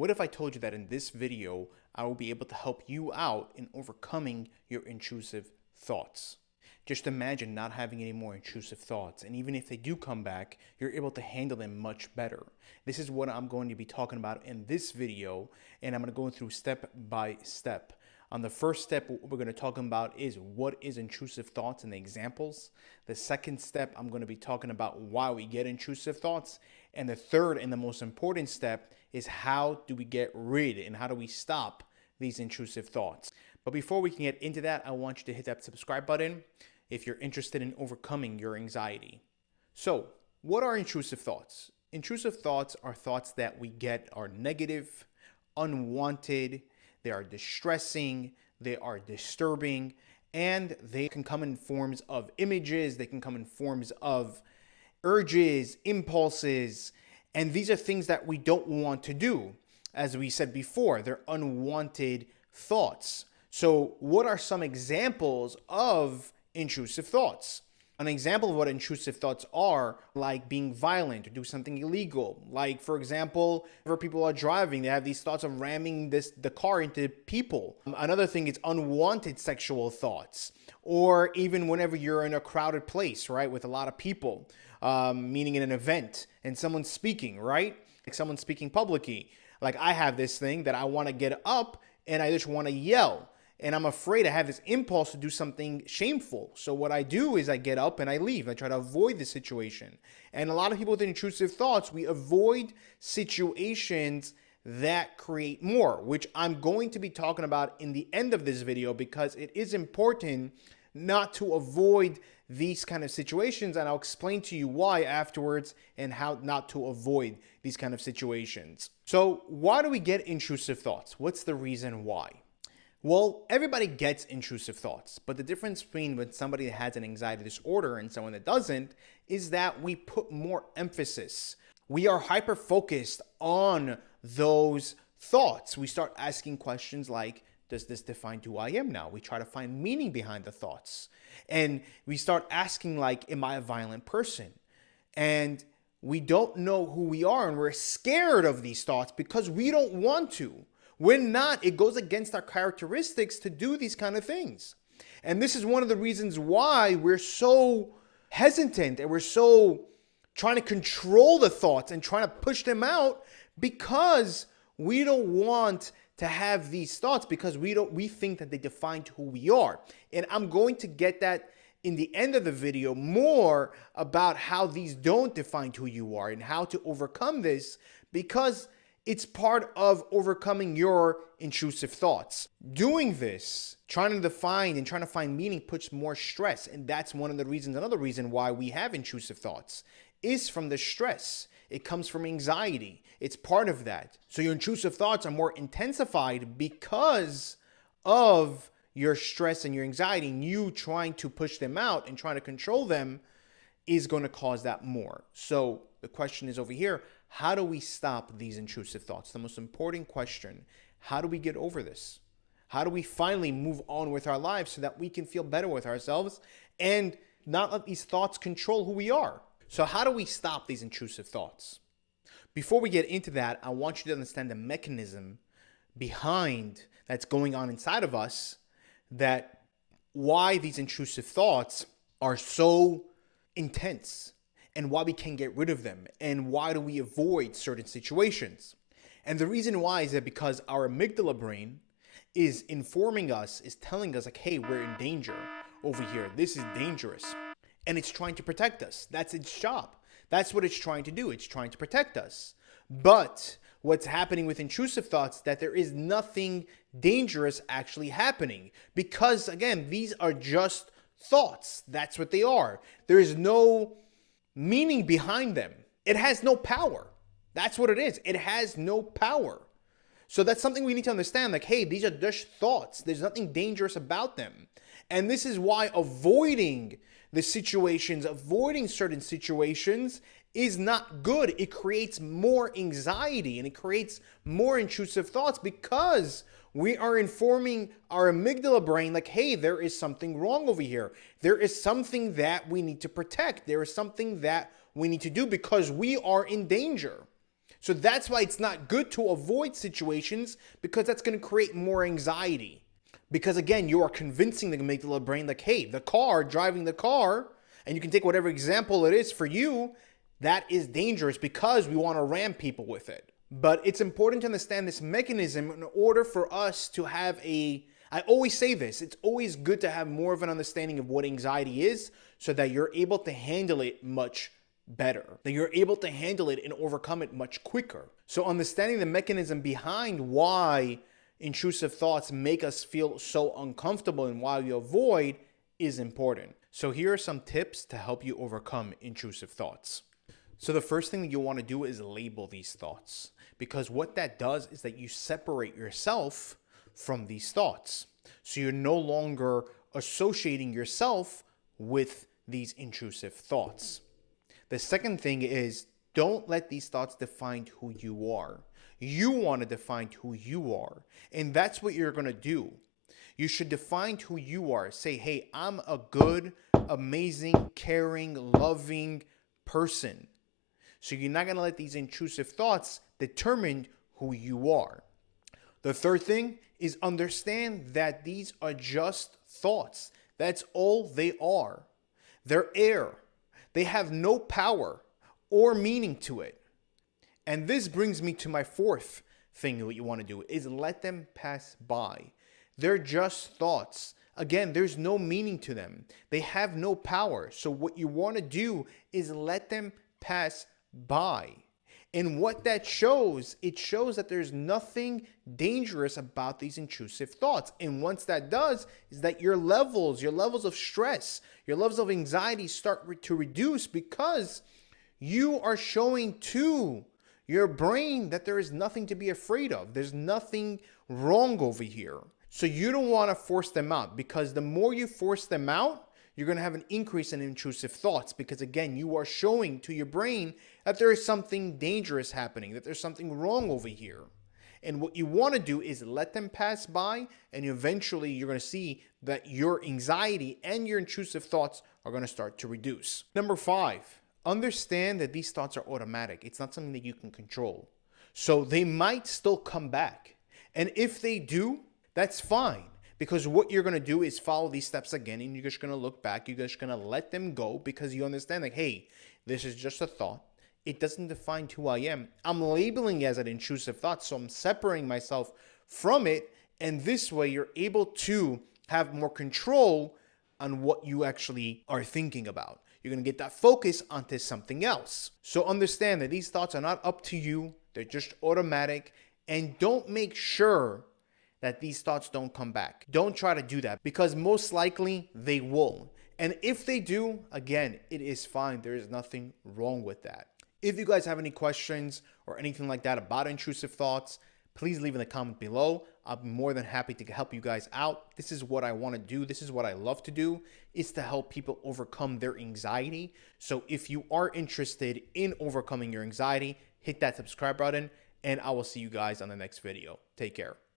What if I told you that in this video, I will be able to help you out in overcoming your intrusive thoughts? Just imagine not having any more intrusive thoughts, and even if they do come back, you're able to handle them much better. This is what I'm going to be talking about in this video, and I'm going to go through step by step. On the first step, what we're going to talk about is what is intrusive thoughts and the examples. The second step, I'm going to be talking about why we get intrusive thoughts. And the third and the most important step is how do we get rid and how do we stop these intrusive thoughts. But before we can get into that, I want you to hit that subscribe button if you're interested in overcoming your anxiety. So, what are intrusive thoughts? Intrusive thoughts are thoughts that we get are negative, unwanted, they are distressing, they are disturbing, and they can come in forms of images, they can come in forms of urges, impulses, and these are things that we don't want to do. As we said before, they're unwanted thoughts. So what are some examples of intrusive thoughts? An example of what intrusive thoughts are, like being violent or do something illegal. Like, for example, whenever people are driving, they have these thoughts of ramming the car into people. Another thing is unwanted sexual thoughts. Or even whenever you're in a crowded place, right, with a lot of people, meaning in an event, and someone's speaking, right? Like someone's speaking publicly. Like I have this thing that I want to get up and I just want to yell. And I'm afraid I have this impulse to do something shameful. So what I do is I get up and I leave. I try to avoid the situation. And a lot of people with intrusive thoughts, we avoid situations that create more, which I'm going to be talking about in the end of this video because it is important not to avoid these kind of situations. And I'll explain to you why afterwards and how not to avoid these kind of situations. So why do we get intrusive thoughts? What's the reason why? Well, everybody gets intrusive thoughts, but the difference between when somebody that has an anxiety disorder and someone that doesn't is that we put more emphasis. We are hyper-focused on those thoughts. We start asking questions like, does this define who I am now? We try to find meaning behind the thoughts. And we start asking like, am I a violent person? And we don't know who we are, and we're scared of these thoughts because we don't want to. We're not, it goes against our characteristics to do these kind of things. And this is one of the reasons why we're so hesitant and we're so trying to control the thoughts and trying to push them out because we don't want to have these thoughts because we think that they define who we are. And I'm going to get that in the end of the video more about how these don't define who you are and how to overcome this because it's part of overcoming your intrusive thoughts. Doing this, trying to define and trying to find meaning puts more stress. And that's one of the reasons, another reason why we have intrusive thoughts is from the stress. It comes from anxiety. It's part of that. So your intrusive thoughts are more intensified because of your stress and your anxiety, and you trying to push them out and trying to control them is going to cause that more. So the question is over here, how do we stop these intrusive thoughts? The most important question, how do we get over this? How do we finally move on with our lives so that we can feel better with ourselves and not let these thoughts control who we are? So how do we stop these intrusive thoughts? Before we get into that, I want you to understand the mechanism behind that's going on inside of us, that why these intrusive thoughts are so intense and why we can't get rid of them and why do we avoid certain situations. And the reason why is that because our amygdala brain is informing us, is telling us like, hey, we're in danger over here. This is dangerous. And it's trying to protect us. That's its job. That's what it's trying to do. It's trying to protect us. But what's happening with intrusive thoughts, that there is nothing dangerous actually happening. Because again, these are just thoughts. That's what they are. There is no meaning behind them. It has no power. That's what it is. It has no power. So that's something we need to understand. Like, hey, these are just thoughts. There's nothing dangerous about them. And this is why avoiding the situations, avoiding certain situations is not good. It creates more anxiety and it creates more intrusive thoughts because we are informing our amygdala brain like, hey, there is something wrong over here. There is something that we need to protect. There is something that we need to do because we are in danger. So that's why it's not good to avoid situations, because that's going to create more anxiety. Because again, you are convincing the amygdala brain like, hey, the car, driving the car, and you can take whatever example it is for you, that is dangerous because we want to ram people with it. But it's important to understand this mechanism in order for us to have I always say this, it's always good to have more of an understanding of what anxiety is so that you're able to handle it much better, that you're able to handle it and overcome it much quicker. So understanding the mechanism behind why intrusive thoughts make us feel so uncomfortable and why we avoid is important. So here are some tips to help you overcome intrusive thoughts. So the first thing that you'll want to do is label these thoughts, because what that does is that you separate yourself from these thoughts. So you're no longer associating yourself with these intrusive thoughts. The second thing is, don't let these thoughts define who you are. You want to define who you are, and that's what you're going to do. You should define who you are. Say, hey, I'm a good, amazing, caring, loving person. So you're not going to let these intrusive thoughts determine who you are. The third thing is understand that these are just thoughts. That's all they are. They're air. They have no power or meaning to it. And this brings me to my fourth thing that you want to do is let them pass by. They're just thoughts. Again, there's no meaning to them. They have no power. So what you want to do is let them pass by. And what that shows, it shows that there's nothing dangerous about these intrusive thoughts. And once that does, is that your levels of stress, your levels of anxiety start to reduce, because you are showing to your brain that there is nothing to be afraid of. There's nothing wrong over here. So you don't want to force them out, because the more you force them out, you're going to have an increase in intrusive thoughts, because again, you are showing to your brain that there is something dangerous happening, that there's something wrong over here. And what you want to do is let them pass by, and eventually you're going to see that your anxiety and your intrusive thoughts are going to start to reduce. Number 5, understand that these thoughts are automatic. It's not something that you can control. So they might still come back. And if they do, that's fine. Because what you're going to do is follow these steps again, and you're just going to look back. You're just going to let them go, because you understand like, hey, this is just a thought. It doesn't define who I am. I'm labeling it as an intrusive thought, so I'm separating myself from it. And this way, you're able to have more control on what you actually are thinking about. You're going to get that focus onto something else. So understand that these thoughts are not up to you. They're just automatic. And don't make sure that these thoughts don't come back. Don't try to do that, because most likely they will. And if they do, again, it is fine. There is nothing wrong with that. If you guys have any questions or anything like that about intrusive thoughts, please leave in the comment below. I'll be more than happy to help you guys out. This is what I want to do. This is what I love to do, is to help people overcome their anxiety. So if you are interested in overcoming your anxiety, hit that subscribe button, and I will see you guys on the next video. Take care.